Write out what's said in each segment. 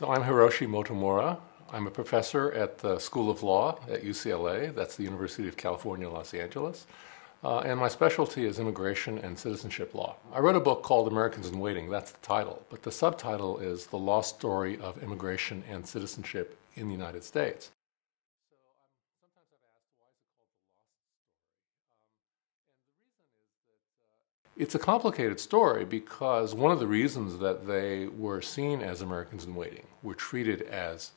So I'm Hiroshi Motomura. I'm a professor at the School of Law at UCLA. That's the University of California, Los Angeles. And my specialty is immigration and citizenship law. I wrote a book called Americans in Waiting. That's the title. But the subtitle is The Lost Story of Immigration and Citizenship in the United States. It's a complicated story because one of the reasons that they were seen as Americans in waiting, were treated as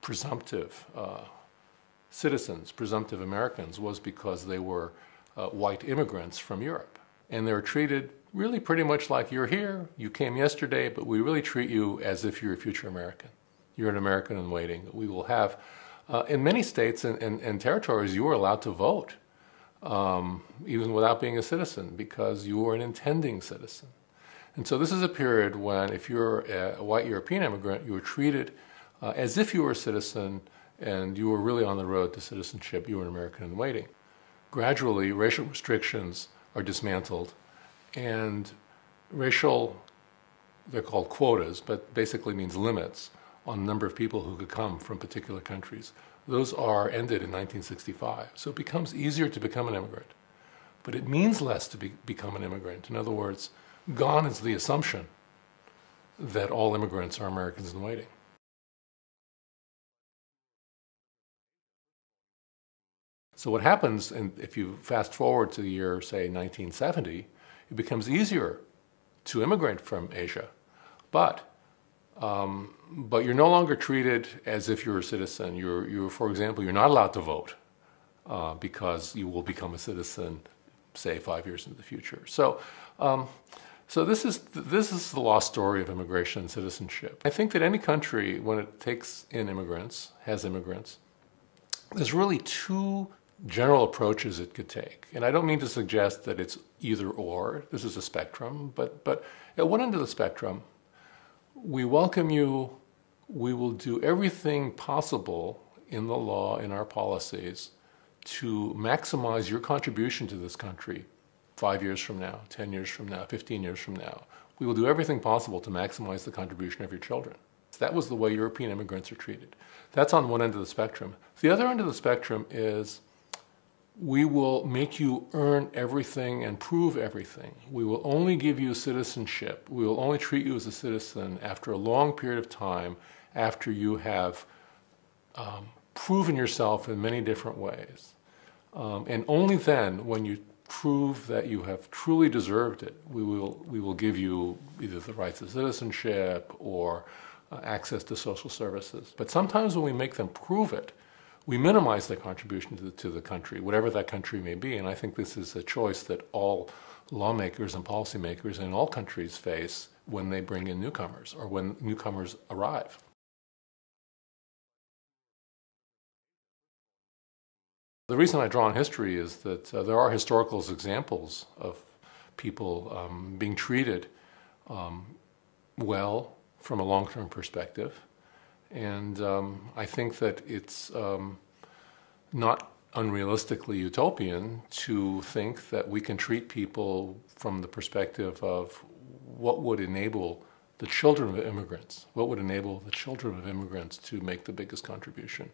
presumptive citizens, presumptive Americans, was because they were white immigrants from Europe. And they were treated really pretty much like, you're here, you came yesterday, but we really treat you as if you're a future American. You're an American in waiting. We will have, in many states and territories, you were allowed to vote. Even without being a citizen, because you were an intending citizen. And so this is a period when, if you're a white European immigrant, you were treated as if you were a citizen and you were really on the road to citizenship. You were an American in waiting. Gradually, racial restrictions are dismantled, and they're called quotas, but basically means limits on the number of people who could come from particular countries. Those are ended in 1965. So it becomes easier to become an immigrant. But it means less to become an immigrant. In other words, gone is the assumption that all immigrants are Americans in waiting. So what happens, and if you fast forward to the year, say, 1970, it becomes easier to immigrate from Asia. But you're no longer treated as if you're a citizen. For example, you're not allowed to vote because you will become a citizen, say, 5 years into the future. So this is the lost story of immigration and citizenship. I think that any country, when it takes in immigrants, has immigrants, there's really two general approaches it could take. And I don't mean to suggest that it's either or. This is a spectrum. But at one end of the spectrum, we welcome you. We will do everything possible in the law, in our policies, to maximize your contribution to this country 5 years from now, 10 years from now, 15 years from now. We will do everything possible to maximize the contribution of your children. That was the way European immigrants are treated. That's on one end of the spectrum. The other end of the spectrum is, we will make you earn everything and prove everything. We will only give you citizenship. We will only treat you as a citizen after a long period of time, after you have proven yourself in many different ways. And only then, when you prove that you have truly deserved it, we will give you either the rights of citizenship or access to social services. But sometimes when we make them prove it, we minimize their contribution to the country, whatever that country may be. And I think this is a choice that all lawmakers and policymakers in all countries face when they bring in newcomers or when newcomers arrive. The reason I draw on history is that there are historical examples of people being treated well from a long-term perspective. And I think that it's not unrealistically utopian to think that we can treat people from the perspective of what would enable the children of immigrants, what would enable the children of immigrants to make the biggest contribution.